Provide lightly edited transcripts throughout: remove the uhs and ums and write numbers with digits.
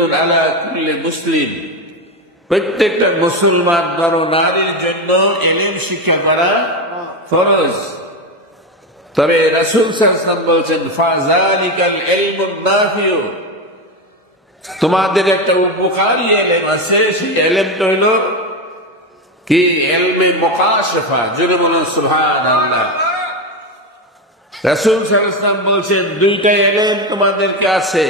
আলা কুল্লি মুসলিম, প্রত্যেকটা মুসলমান নর নারীর জন্য ইলম শিক্ষা করা ফরজ। তবে রাসূল সাল্লাল্লাহু আলাইহি ওয়াসাল্লাম বলছেন ফাযালিকাল ইলমুন নাফিউ, তোমাদের একটা উপকারী ইলম আছে, সেই ইলমটা হলো কি ইলমে মুকাশফা। জোরে বলুন সুবহানাল্লাহ। রাসূল সাল্লাল্লাহু আলাইহি ওয়াসাল্লাম বলছেন দুইটা ইলম তোমাদেরকে আছে,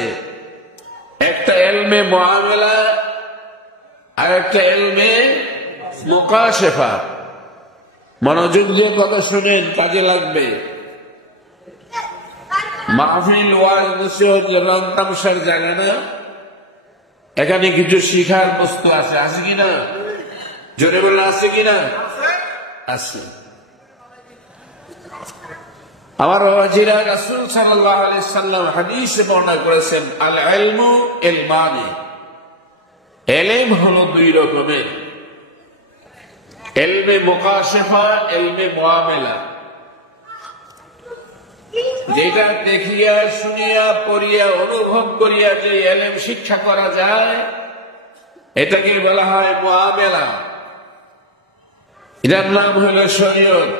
একটা ইলমে মুআমালা আর একটা ইলমে মুকাশফা। মনোযোগ দিয়ে কথা শুনেন, কাজে লাগবে। মাহফিল ওয়াজ নসিহত রং তামাশার জায়গা না, এখানে কিছু শিখার বস্তু আছে, আছে কিনা? জোরে বললে আছে কিনা? আছে। আমার ওয়াজিরা রাসূল সাল্লাল্লাহু আলাইহি সাল্লাম হাদিসে বর্ণনা করেছেন আল ইলমু ইলমানি, ইলম হলো দুই রকমের, ইলমে মুকাশফা, ইলমে মুআমালা। যেটা দেখিয়া শুনিয়া পড়িয়া অনুভব করিয়া যে ইলম শিক্ষা করা যায় এটাকে বলা হয় মুআমালা, এটার নাম হলো শরীয়ত।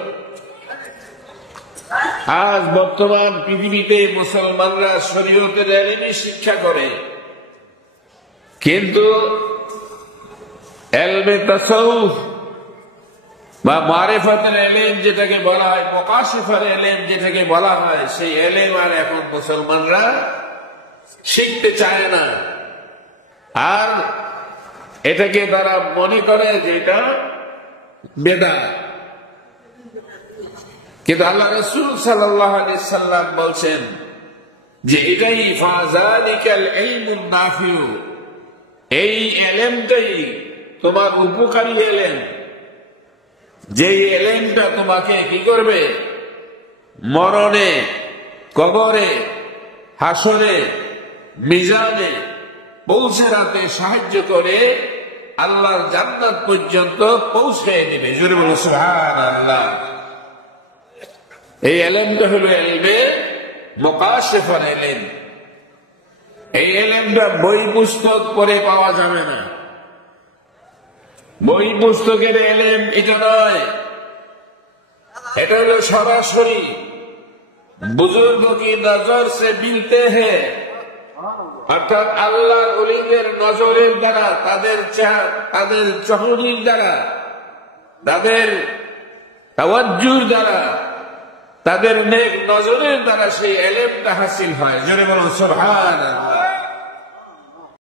আজ বর্তমান পৃথিবীতে মুসলমানরা শরীয়তের ইলম শিক্ষা করে, কিন্তু ইলমে তাসাউফ বা মারিফাতের ইলম যেটাকে বলা হয়, মুকাশফার ইলম যেটাকে বলা হয়, সেই ইলম আর এখন মুসলমানরা শিখতে চায় না। আর এটাকে তারা মনে করে যে এটা বেদাত। কিন্তু আল্লাহ রাসূল সাল্লাল্লাহু আলাইহি সাল্লাম বলছেন যে এটাই ফাযালিকাল ইলমুন নাফিউ, এই ইলমটাই তোমার উপকারী ইলম, যে ইলমটা তোমাকে কি করবে, মরণে, কবরে, হাসরে, মিজানে পৌঁছাতে সাহায্য করে আল্লাহর জান্নাত পর্যন্ত পৌঁছে দিবে। জোরে বলুন সুবহানাল্লাহ। এই ইলমটা হলো ইলমে মুকাশফার ইলম। এই ইলমটা বই পুস্তক পড়ে পাওয়া যাবে না। বই পুস্তকের ইলম এটা নয়, এটা হলো সরাসরি বুজুর্গ কি নজর সে মিলতে হ্যাঁ, অর্থাৎ আল্লাহর ওলিদের নজরের দ্বারা, তাদের চহরির দ্বারা, তাদের তাওয়াজ্জুর দ্বারা, তাদের নেক নজরের দ্বারা সেই ইলমটা হাসিল হয়। জোরে বলুন সুবহানাল্লাহ।